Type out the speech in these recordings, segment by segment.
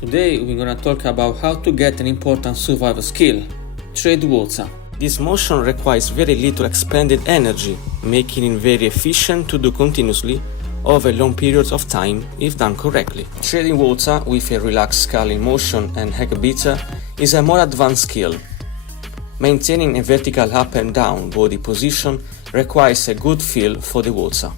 Today we're gonna talk about how to get an important survival skill, trade water. This motion requires very little expended energy, making it very efficient to do continuously over long periods of time if done correctly. Trading water with a relaxed sculling motion and heck beater is a more advanced skill. Maintaining a vertical up and down body position requires a good feel for the water.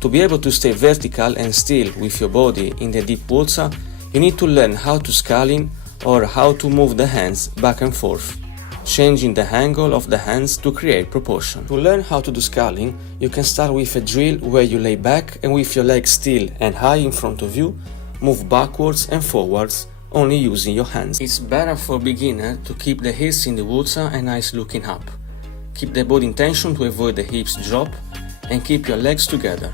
To be able to stay vertical and still with your body in the deep water, you need to learn how to sculling or how to move the hands back and forth, changing the angle of the hands to create proportion. To learn how to do sculling, you can start with a drill where you lay back and with your legs still and high in front of you, move backwards and forwards, only using your hands. It's better for a beginner to keep the heels in the water and eyes looking up. Keep the body in tension to avoid the hips drop and keep your legs together.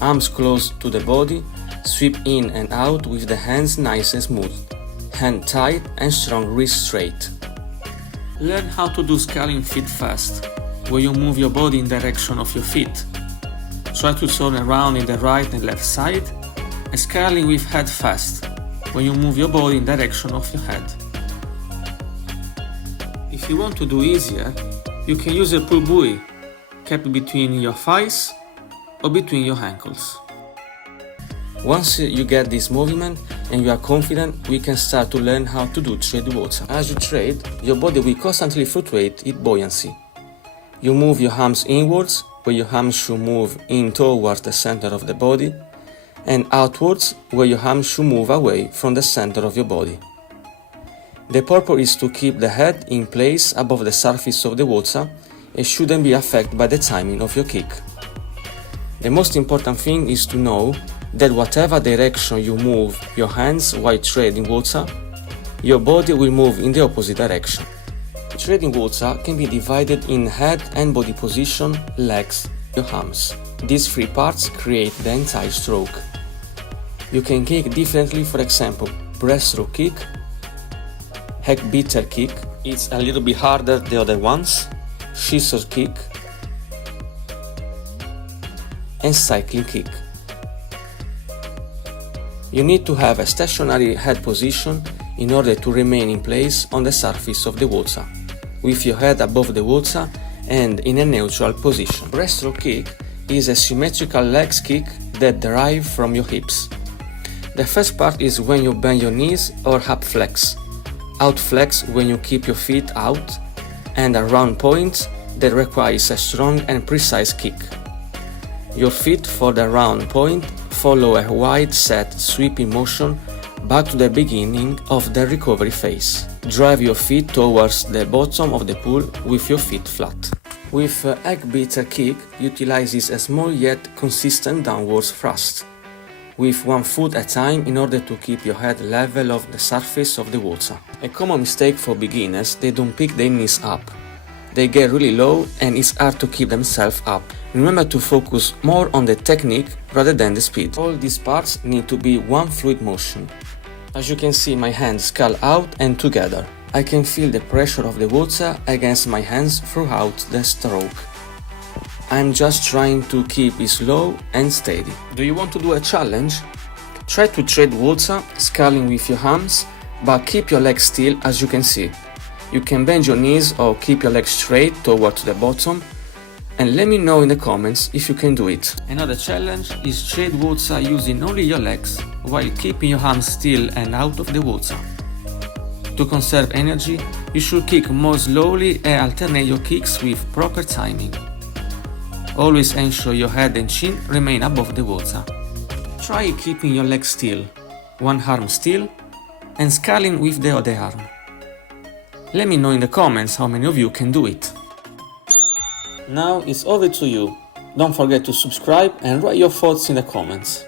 Arms close to the body, sweep in and out with the hands nice and smooth. Hand tight and strong wrist straight. Learn how to do sculling feet fast, where you move your body in direction of your feet. Try to turn around in the right and left side, and sculling with head fast, where you move your body in direction of your head. If you want to do easier, you can use a pull buoy, kept between your thighs or between your ankles. Once you get this movement and you are confident, we can start to learn how to do trade water. As you trade, your body will constantly fluctuate in buoyancy. You move your arms inwards, where your arms should move in towards the center of the body, and outwards, where your arms should move away from the center of your body. The purpose is to keep the head in place above the surface of the water and shouldn't be affected by the timing of your kick. The most important thing is to know that whatever direction you move your hands while trading water, your body will move in the opposite direction. Trading water can be divided in head and body position, legs, your arms. These three parts create the entire stroke. You can kick differently, for example, breaststroke kick, heck beater kick, it's a little bit harder the other ones, scissor kick, and cycling kick. You need to have a stationary head position in order to remain in place on the surface of the water, with your head above the water and in a neutral position. Breaststroke kick is a symmetrical legs kick that derive from your hips. The first part is when you bend your knees or up flex, out flex when you keep your feet out, and a round point that requires a strong and precise kick. Your feet for the round point follow a wide set sweeping motion back to the beginning of the recovery phase. Drive your feet towards the bottom of the pool with your feet flat. With a heck beater kick utilizes a small yet consistent downward thrust, with one foot at a time in order to keep your head level of the surface of the water. A common mistake for beginners, they don't pick their knees up. They get really low and it's hard to keep themselves up. Remember to focus more on the technique rather than the speed. All these parts need to be one fluid motion. As you can see, my hands scull out and together. I can feel the pressure of the water against my hands throughout the stroke. I'm just trying to keep it slow and steady. Do you want to do a challenge? Try to trade water, sculling with your arms, but keep your legs still as you can see. You can bend your knees or keep your legs straight towards the bottom, and let me know in the comments if you can do it. Another challenge is trade water using only your legs while keeping your arms still and out of the water. To conserve energy, you should kick more slowly and alternate your kicks with proper timing. Always ensure your head and chin remain above the water. Try keeping your legs still, one arm still, and sculling with the other arm. Let me know in the comments how many of you can do it. Now it's over to you. Don't forget to subscribe and write your thoughts in the comments.